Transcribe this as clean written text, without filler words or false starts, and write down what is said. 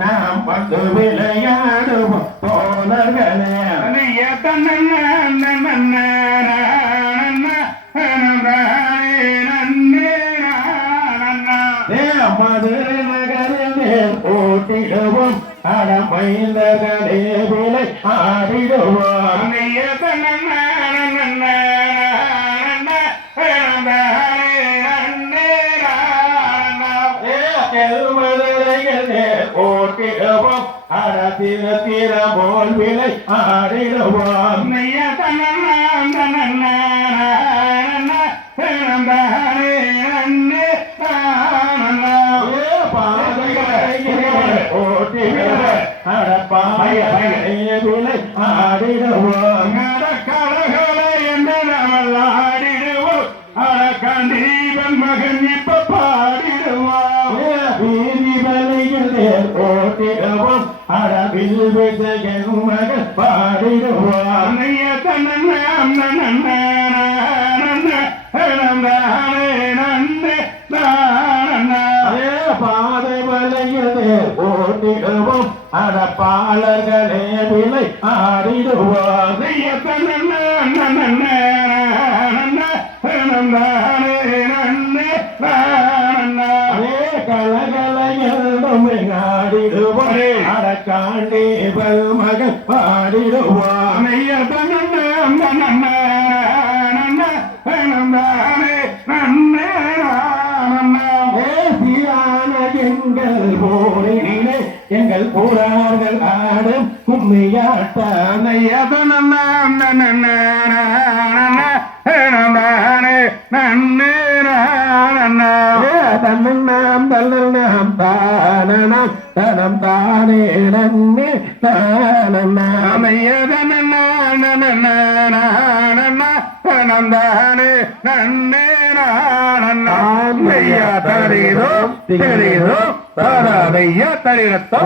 நாம் பந்து விளையாடுவோம் தோழர்களே மதுரை நகரில் போட்டிடுவோம் அடமைந்தர்களே விலை ஆடிடுவோம் ஓட்டிடுவோம் அடத்திர போல் விலை ஆடிடுவோம் விலை ஆடிடுவோம் கலகலை என்று நம்ம ஆடிடுவோம் கண்டீபன் மகன் இப்ப பாடிடுவோம் வீதி வலைகளே ஓட்டிடுவோம் அடவில் விஜயன் மகன் பாடிடுவோம் பாதை வலைகளே ஓட்டிடுவோம் அடப்பாளர்களே விலை ஆடிடுவோம் ஆடிடுவோம் அடக்காண்டேபல் மகன் பாடிடுவோம் எங்கள் போரினிலே எங்கள் போரார்கள் ஆடும் கும்மியாட்டம் தன்னம் தன்னம் தானம் தனம் தானே நன்னே தானே நன்னே தரிதோ தரிதோ தரிதோ